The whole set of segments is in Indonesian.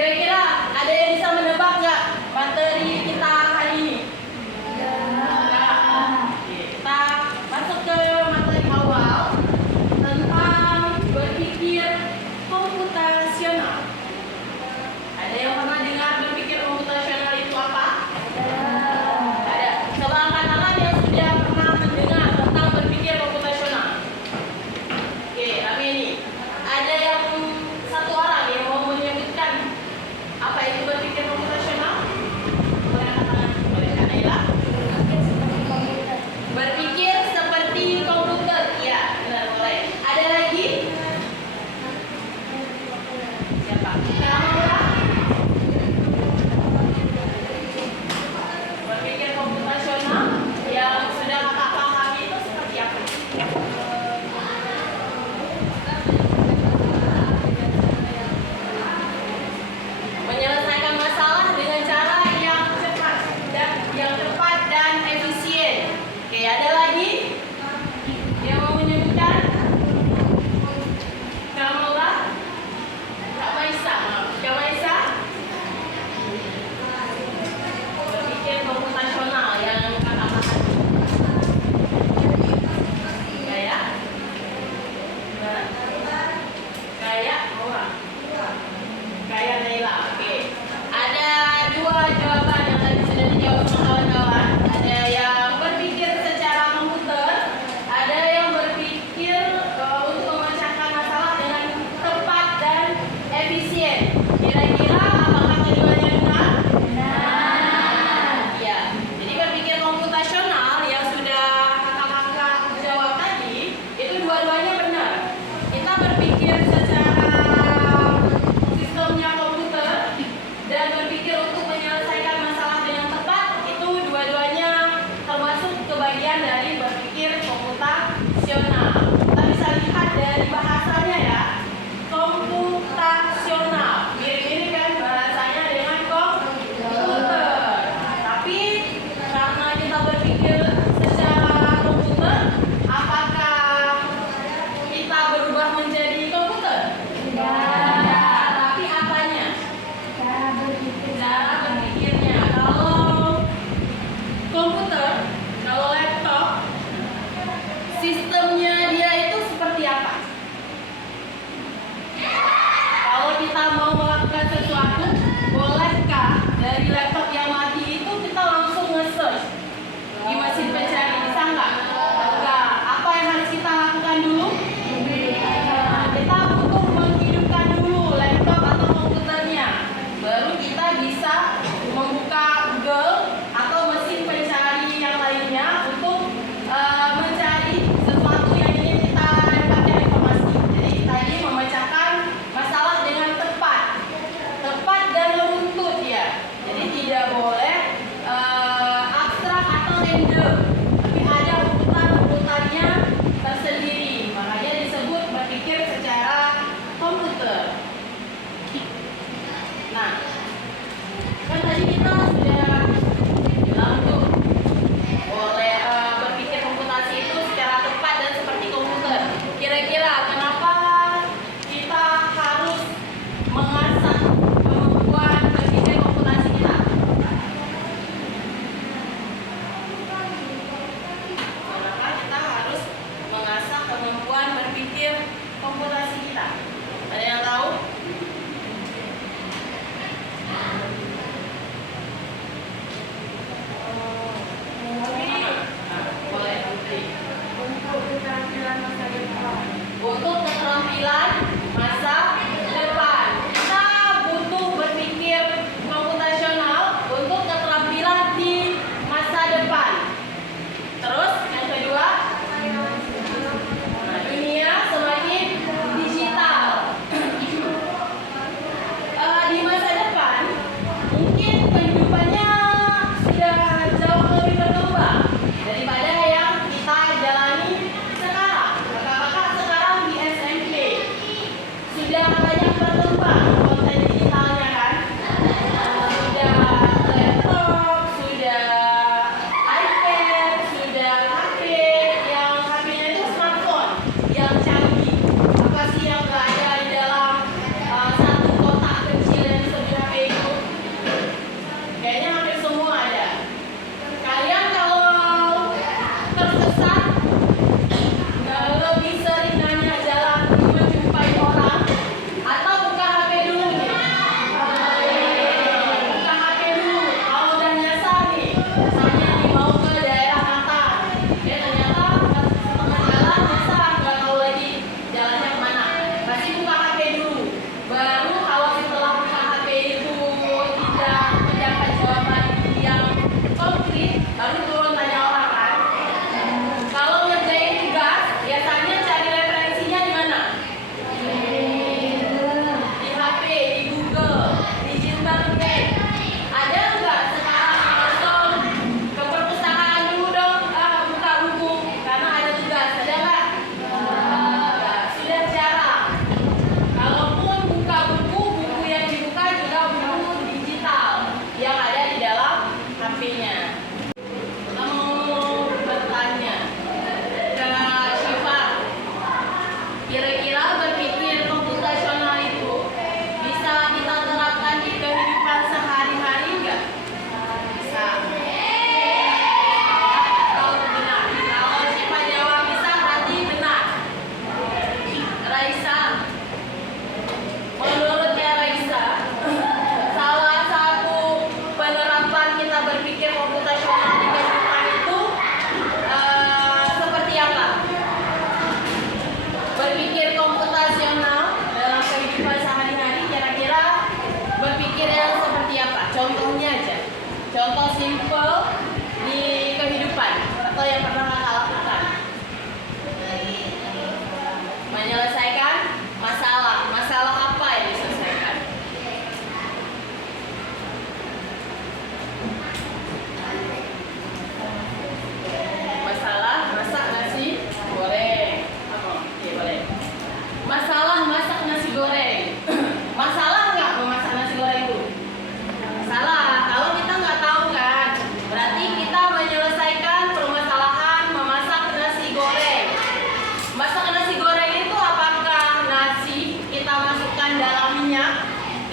Kira-kira ada yang bisa menebak nggak materi kita hari ini? Kita masuk ke materi awal tentang berpikir komputasional. Ada yang pernah dengar berpikir komputasional itu apa? Ada. Coba angkat tangan yang sudah pernah mendengar tentang berpikir komputasional. Oke, rame ini. Ada yang satu orang yang mau menyebutkan apa itu berpikir komputasional? Boleh angkat tangan? Boleh, Kak Naila? Berpikir seperti komputer. Ya, benar, boleh. Ada lagi? Siapa? Berpikir komputasional yang sudah kakak pahami itu seperti apa? Menyelesaikan masalah dengan cara yang cepat dan efisien. Oke, ada lagi yang mau menyebutkan? Kak Maura? Kak Maisa? Kak Maisa? Berpikir komputasional yang kakak pahami. Kayak? Kayak Maura? Kayak Naila. Oke. Ada dua jawaban yang tadi sudah dijawab sama kawan-kawan. Ada yang berpikir secara komputer, ada yang berpikir untuk memecahkan masalah dengan tepat dan efisien. Kira-kira apakah keduanya benar? Benar. Ya. Jadi berpikir komputasional yang sudah kakak-kakak jawab tadi, itu dua-duanya benar. Kita berpikir secara sistemnya komputer dan berpikir untuk menyelesaikan masalah dengan tepat, itu dua-duanya termasuk ke bagian dari berpikir komputasional. Kita bisa lihat dari bahasanya ya, komputasional. Mirip-mirip kan bahasanya dengan komputer. Tapi karena kita berpikir secara komputer, apakah kita berubah menjadi komputer? Tapi apanya? Cara berpikirnya. Kalau komputer, kalau laptop, sistemnya dia itu seperti apa? Kalau kita mau melakukan sesuatu, bolehkah dari laptop yang mati itu kita langsung nge-search di mesin pencari? Bisa nggak? Enggak. Apa yang harus kita lakukan dulu? Kita butuh menghidupkan dulu laptop atau komputernya. Baru kita bisa membuka Google atau mesin pencari yang lainnya untuk mencari sesuatu yang ingin kita dapatkan informasi. Jadi tadi memecahkan masalah dengan tepat dan runtut ya. Jadi tidak boleh abstrak atau random, tapi ada urutan-urutannya tersendiri. Makanya disebut berpikir secara komputer. Nah, kan tadi kita sudah bilang tuh boleh berpikir komputasi itu secara tepat dan seperti komputer. Kira-kira kenapa kita harus mengasah kemampuan berpikir komputasi kita? Kenapa kita harus mengasah kemampuan berpikir komputasi kita? Ada yang tahu?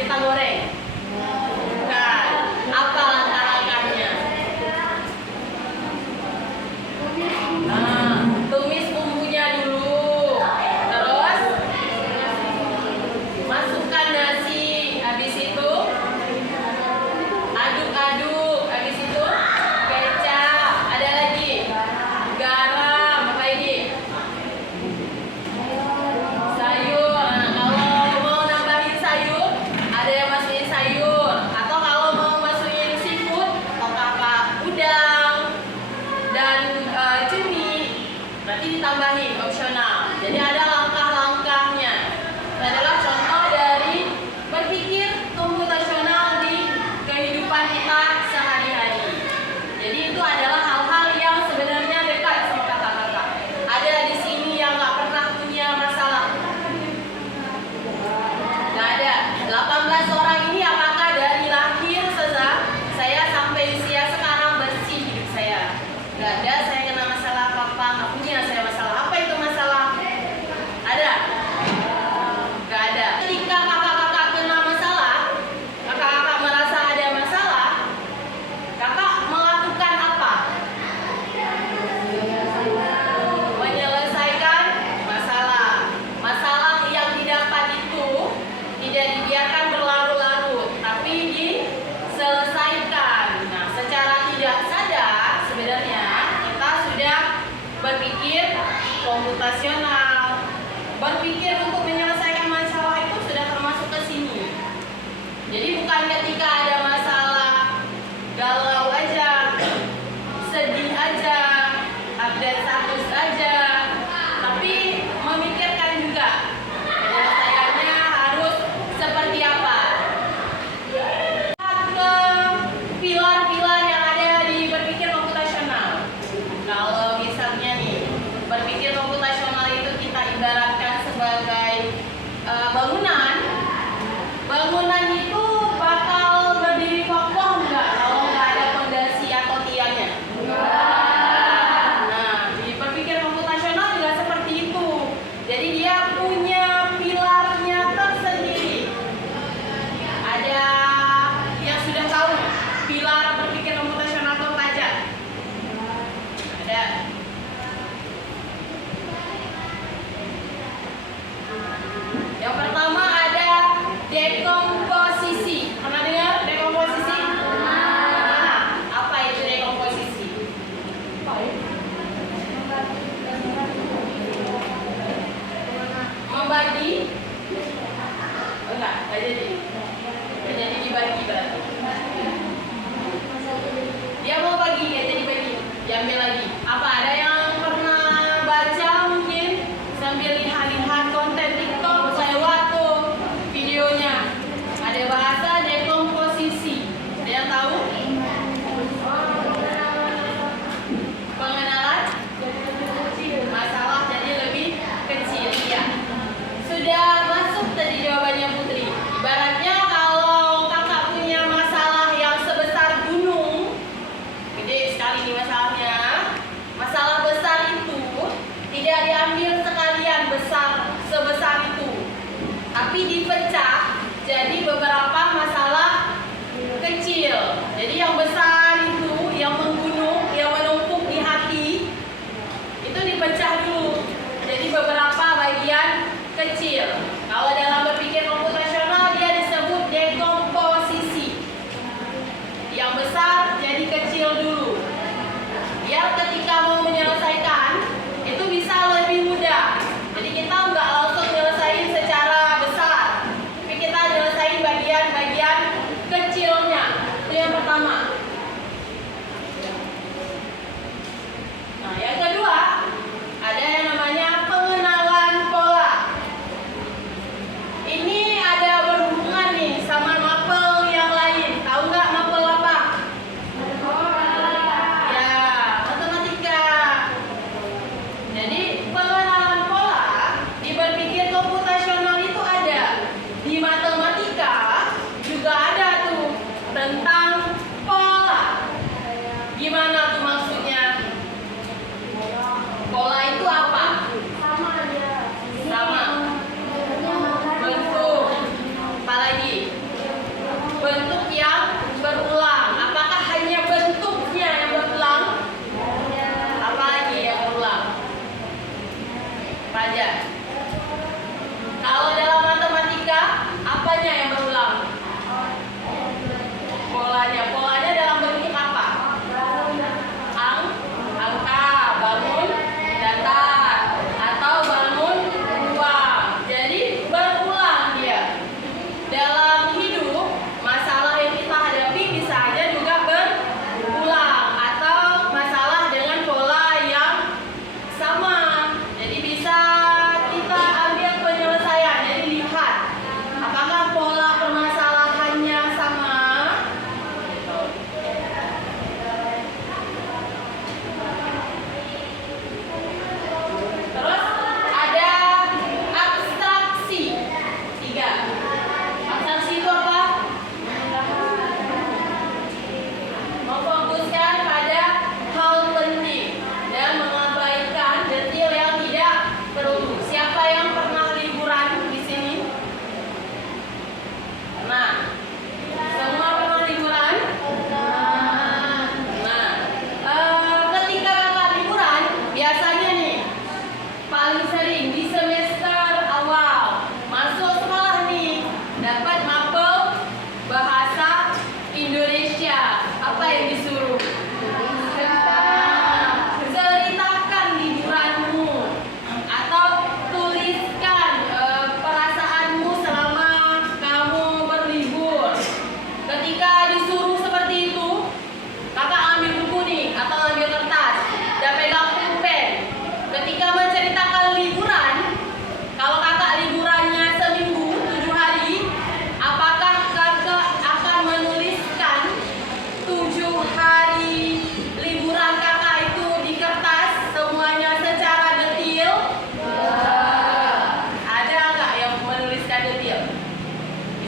kita goreng? Bukan. Apa langkah-langkahnya? Nah, tumis bumbunya dulu. Terus masukkan nasi. Habis itu aduk-aduk. Habis itu kecap. Ada lagi garam. Apa lagi? Sayur. Nah, kalau mau nambahin sayur, ada yang masukin sayur. Atau kalau mau masukin seafood, atau kakak udang dan cumi, berarti ditambahin opsional. Jadi ada langkah-langkahnya. Itu adalah contoh dari berpikir komputasional di kehidupan kita sehari-hari. Jadi itu adalah hal-hal yang sebenarnya dekat sama kakak-kakak. Ada di sini yang nggak pernah punya masalah. Nggak ada. 18 orang ini apakah dari lahir saya sampai usia sekarang bersih hidup saya? Nggak ada. Saya kena masalah apa-apa. Nggak punya saya masalah. Apa itu masalah? Ada? Nggak ada. Ketika kakak-kakak kena masalah, kakak-kakak merasa ada masalah, kakak melakukan apa? Menyelesaikan masalah. Masalah yang didapat itu tidak dibiarkan berlarut-larut, tapi diselesaikan. Nah, secara tidak sadar sebenarnya kita sudah berpikir komputasional. Berpikir untuk menyelesaikan masalah itu sudah termasuk ke sini. Jadi bukan ketika ada masalah galau aja, sedih aja, update status aja, tapi memikirkan juga penyelesaiannya harus seperti apa. Ke pilar-pilar yang ada di berpikir komputasional. Kalau misalnya nih, berpikir komputasional itu kita ibaratkan sebagai bangunan. Bangunan itu bakal berdiri kokoh nggak kalau nggak ada fondasi atau tiangnya? Nah, di berpikir komputasional juga seperti itu. Jadi dia punya pilarnya tersendiri. Ada yang sudah tahu pilar berpikir komputasional itu apa aja? Ada. Yang pertama ada dekomposisi. Pernah dengar dekomposisi? Nah, apa itu dekomposisi? Membagi? Oh, enggak jadi. Nggak jadi dibagi berarti. Dia mau bagi, nggak jadi bagi. Diambil lagi. Apa ada yang pernah baca mungkin sambil lihat-lihat konten TikTok lewat tuh videonya? Ada bahasa dekomposisi. Ada yang tahu? Pengenalan masalah jadi lebih kecil. Ya. Sudah masuk tadi jawabannya Putri. Ibaratnya kalau kakak punya masalah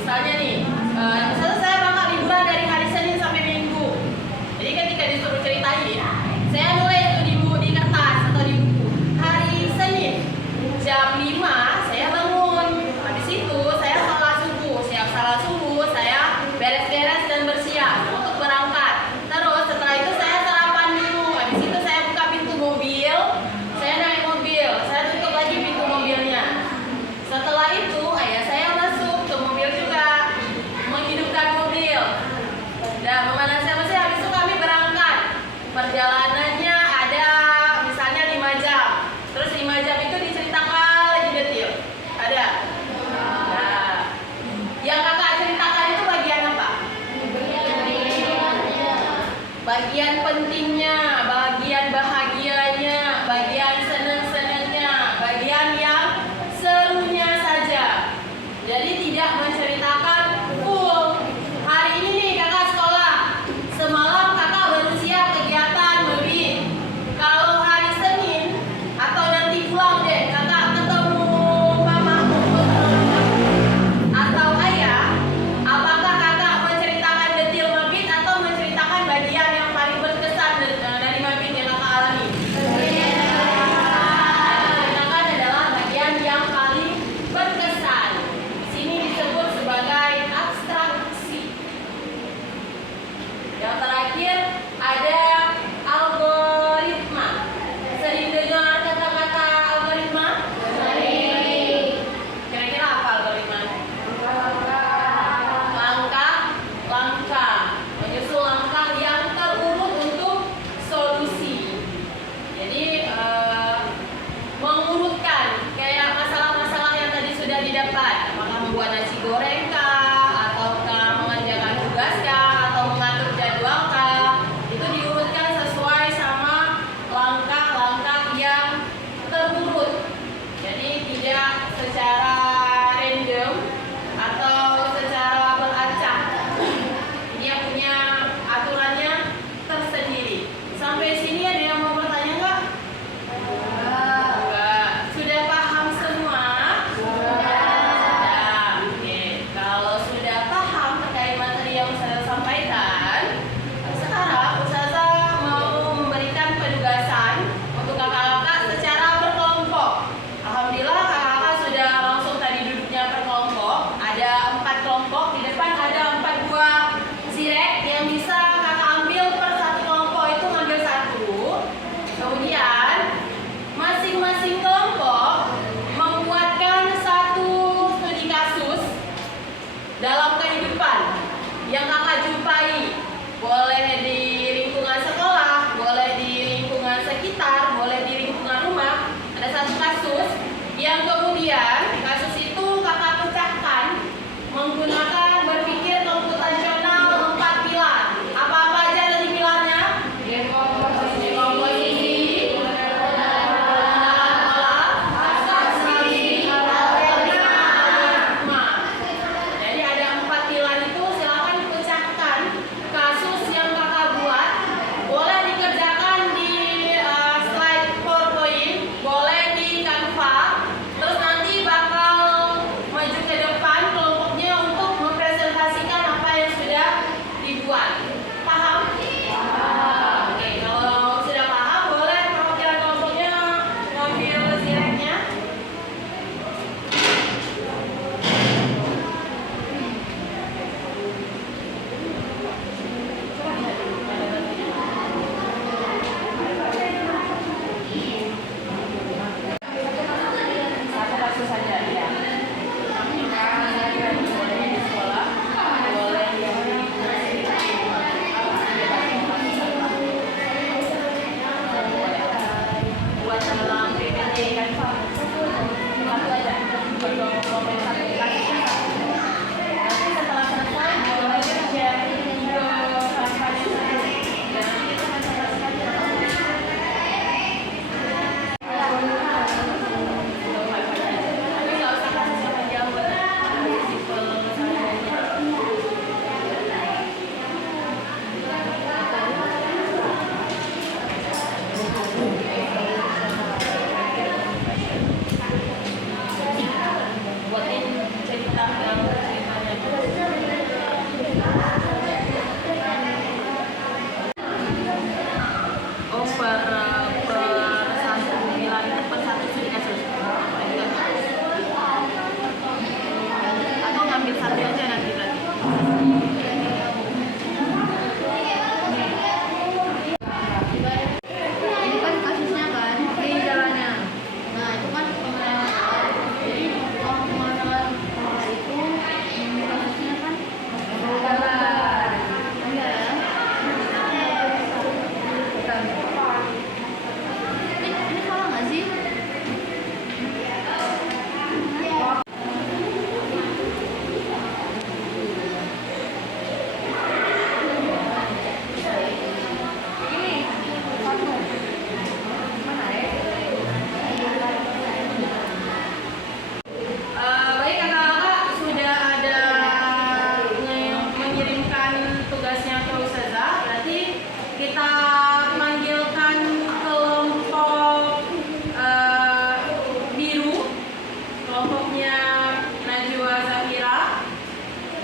Misalnya nih, misalnya saya bakal liburan dari hari Senin sampai Minggu. Jadi ketika disuruh ceritain, saya nulis tuh di kertas atau di buku. Hari Senin jam 5 saya bangun. Habis itu saya salat subuh. Siap salat subuh, saya beres-beres dan bersiap untuk berangkat. Terus setelah itu saya sarapan dulu. Habis itu saya buka pintu mobil, saya naik mobil, saya tutup lagi pintu mobilnya. Setelah itu ayah saya masuk ke mobil juga, menghidupkan mobil dan memanaskan mesin. Habis itu kami berangkat. Perjalanannya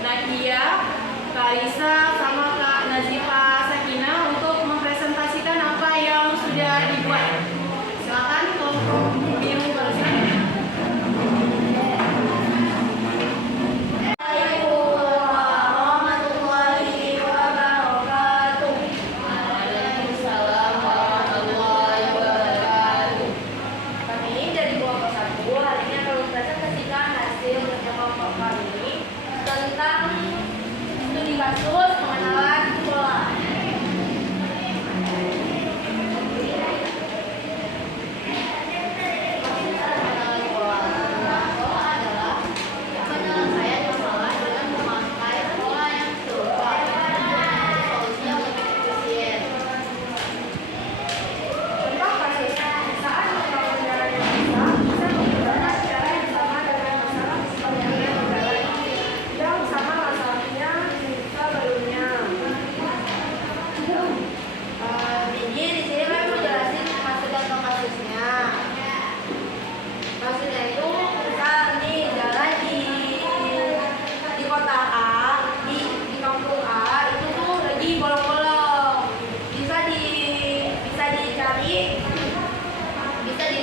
Nakia, Kak Risa, sama Kak Nazifa Sakina untuk mempresentasikan apa yang sudah dibuat. Silakan kelompok biru barusan. Tentang studi kasus pengenalan pola.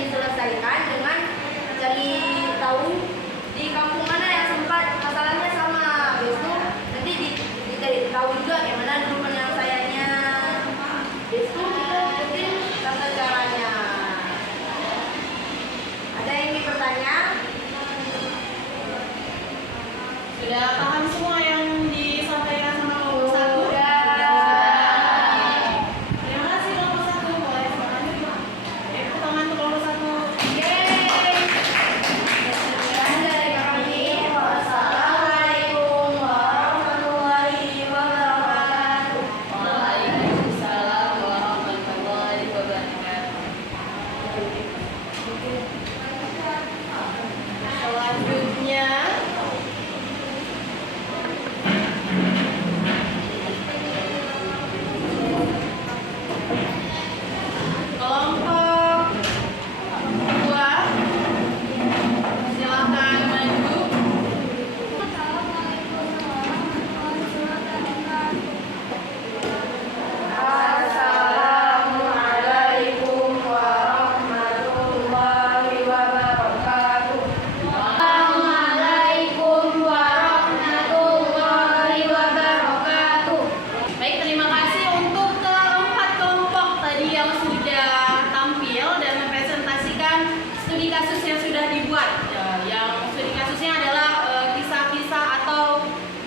Diselesaikan dengan cari tahu di kampung mana yang sempat masalahnya sama. Besok nanti dicari tahu juga gimana dulu penyelesaiannya. Besok kita ikutin tata caranya. Ada yang ingin bertanya? Sudah paham semua yang disampaikan sama kelompok satu? Terima kasih kelompok satu. Boleh selanjutnya. Tepuk tangan untuk kelompok satu. Wassalamualaikum warahmatullahi wabarakatuh. Waalaikumsalam warahmatullahi wabarakatuh. Selanjutnya kelompok 2, silakan maju. Assalamualaikum warahmatullahi wabarakatuh. Assalamualaikum warahmatullahi wabarakatuh. Baik, terima kasih untuk keempat kelompok tadi yang sudah tampil dan mempresentasikan studi kasus yang sudah dibuat. Yang studi kasusnya adalah kisah-kisah atau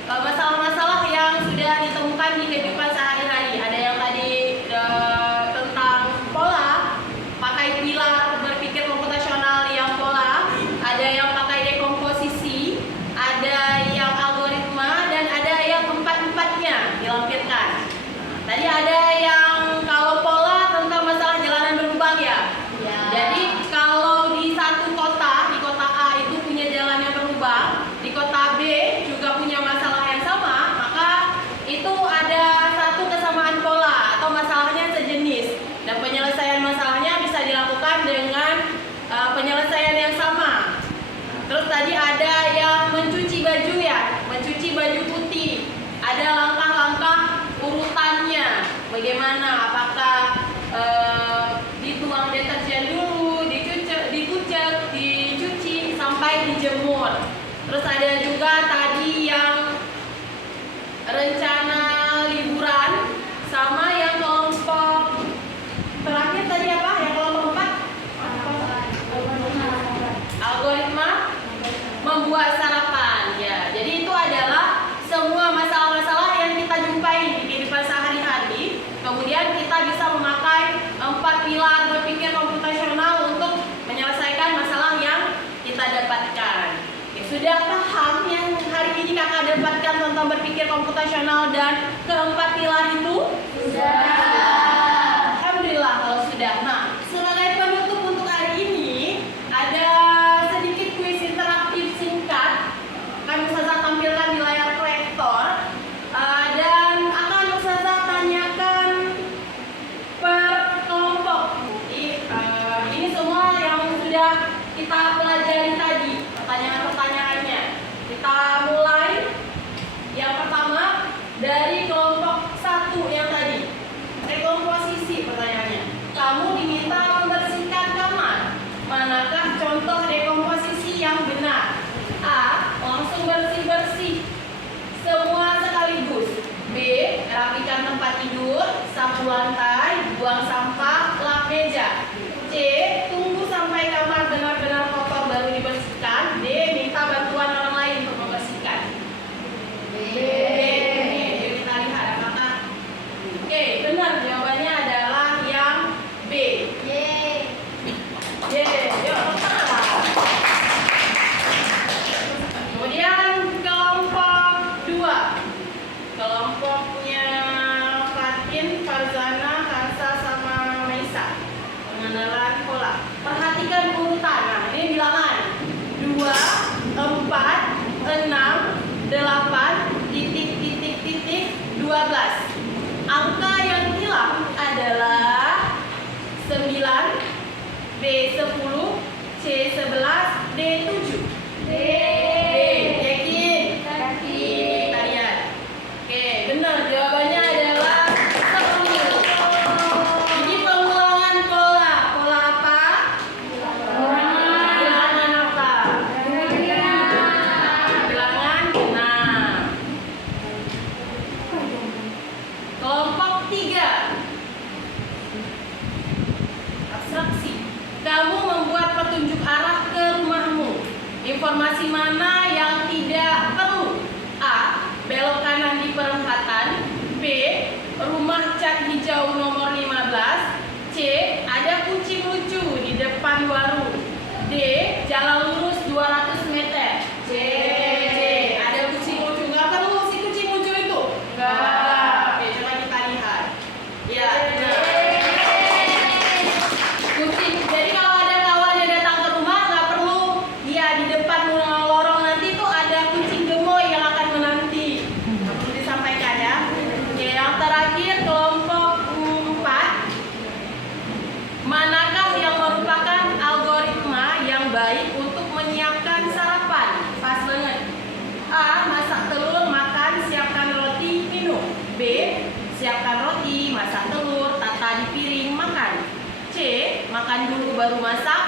masalah-masalah yang sudah ditemukan di kehidupan sehari-hari. Ada yang tadi tentang pola, pakai pilar berpikir komputasional yang pola, ada yang pakai dekomposisi, ada yang algoritma, dan ada yang empat-empatnya dilampirkan. Tadi ada yang kalau pola tentang masalah jalanan berlubang ya. Jadi kalau di satu kota, di kota A itu punya jalan yang berlubang, di kota B juga punya masalah yang sama, maka itu ada satu kesamaan pola atau masalahnya sejenis. Dan penyelesaian masalahnya bisa dilakukan dengan penyelesaian yang sama. Terus tadi ada yang mencuci baju ya, mencuci baju putih. Ada langkah-langkah urutannya, bagaimana? Apakah dituang deterjen dulu, dikucek, dicuci sampai dijemur. Terus ada juga tadi yang rencana liburan, sama yang kelompok terakhir tadi apa? Yang kelompok 4? Algoritma membuat sarapan ya. Jadi itu adalah semua masalah-masalah yang kita jumpai di kehidupan sehari-hari. Kemudian kita bisa memakai 4 pilar berpikir komputasional untuk menyelesaikan masalah yang kita dapatkan. Oke, sudah paham yang hari ini kakak dapatkan tentang berpikir komputasional dan keempat pilar itu? Sudah. Alhamdulillah kalau sudah. Nah, sebagai penutup untuk hari ini ada sedikit kuis interaktif singkat. Akan Ustazah tampilkan di layar proyektor dan akan Ustazah tanyakan per kelompok. Ini semua yang sudah kita pelajari tadi, pertanyaan-pertanyaannya. Kita mulai sapu lantai, buang sampah, lap meja. C. Tunggu sampai kamar benar-benar kotor baru dibersihkan. D. Minta bantuan orang lain untuk membersihkan. Yuk kita lihat apakah. Oke, benar jawabannya adalah yang B. Yuk, kemudian kelompok 2. Kelompoknya Fatin, Farzana, Hansa, sama Maisa. Pengenalan pola. Perhatikan urutan. Nah, ini bilangan. 2, 4, 6, 8, titik, titik, titik, 12. Angka yang hilang adalah 9, B 10, C 11, D 7. Yakin? Kita lihat. Oke, benar jawabannya adalah 10. Ini pengulangan pola. Pola apa? Bilangan apa? Bilangan 6. Kelompok 3. Abstraksi. Kamu membuat petunjuk arah ke rumahmu. Informasi mana yang tidak perlu? A. Belok kanan di perempatan. B. Rumah cat hijau nomor 15. C. Ada kucing lucu di depan warung. D. Jalan lurus 200 meter. C. Ada kucing lucu. Nggak perlu si kucing lucu itu? Nggak. Oke, coba kita lihat. Ya, benar. Kucing. Jadi kalau ada kawannya datang ke rumah, nggak perlu dia di depan lorong nanti tuh ada kucing gemoy yang akan menanti. Nggak perlu disampaikan ya. Oke, yang terakhir kelompok 4. Manakah yang merupakan algoritma yang baik untuk menyiapkan sarapan? Pas banget. A. Masak telur, makan, siapkan roti, minum. B. Siapkan roti, masak telur, tata di piring, makan. C. Makan dulu baru masak.